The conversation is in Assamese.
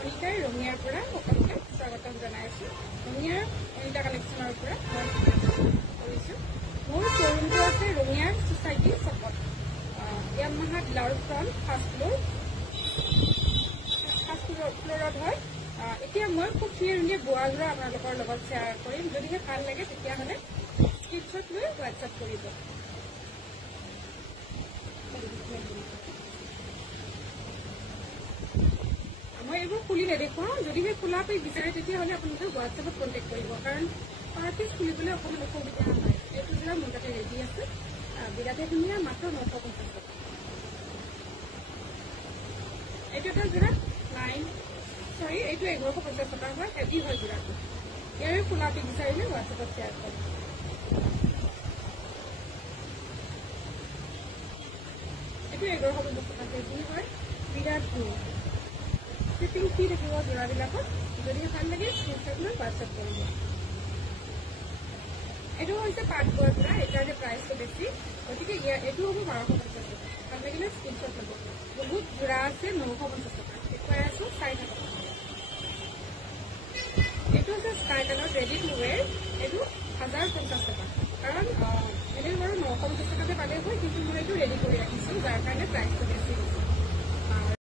অনিতাৰ ৰঙিয়াৰ পৰা সকলোকে স্বাগতম জনাইছো। ৰঙিয়াৰ অনিতা কালেকশ্যনৰ পৰা মই কৰিছোঁ। মোৰ শ্ব'ৰুমটো আছে ৰঙিয়াৰ ছ'চাইটি চকত, ইয়ামাহা ডিলাৰ ফ্ৰণ্ট ফাৰ্ষ্ট ফ্ল'ৰত হয়। এতিয়া মই খুব ধুনীয়া বোৱা যোৰা আপোনালোকৰ লগত শ্বেয়াৰ কৰিম। যদিহে ভাল লাগে তেতিয়াহ'লে স্ক্ৰীনশ্বট লৈ হোৱাটছআপ কৰিব। মই এইবোৰ খুলি নেদেখুৱাওঁ। যদিহে খোলাকৈ বিচাৰে তেতিয়াহ'লে আপোনালোকে হোৱাটছএপত কণ্টেক্ট কৰিব, কাৰণ পাৰ পিচ খুলিবলৈ অকণমান অসুবিধা হয়। এইটো যোৰা মোৰ তাতে ৰেডি আছে, বিৰাটেই ধুনীয়া, মাত্ৰ 950 টকা। এইটো এটা যোৰা এইটো 1150 টকা হয়, হেভি হয় যোৰাটো। ইয়াৰে খোলাকৈ বিচাৰিলে হোৱাটছএপত শ্বেয়াৰ কৰিম। এইটো 1150 টকা হেভি হয়, বিৰাট ধুনীয়া। শ্বিপিং ফ্ৰী থাকিব যোৰাবিলাকত। যদিহে ভাল লাগে স্ক্ৰীনশ্বট লৈ হোৱাটছএপ কৰিব। এইটো হৈছে পাট বোৱা যোৰা, এটাৰ প্ৰাইচটো বেছি, গতিকে এইটো হ'ব 1250 টকা। ভাল লাগিলে স্ক্ৰীনশ্বট ল'ব। বহুত যোৰা আছে, 950 টকা দেখুৱাই আছোঁ, চাই থাকক। এইটো হৈছে স্কাই কালাৰ ৰেডি টু ৱেৰ, এইটো 1050 টকা। কাৰণ এনেই বাৰু 950 টকাতে পালে হয়, কিন্তু মই এইটো ৰেডি কৰি ৰাখিছোঁ, যাৰ কাৰণে প্ৰাইচটো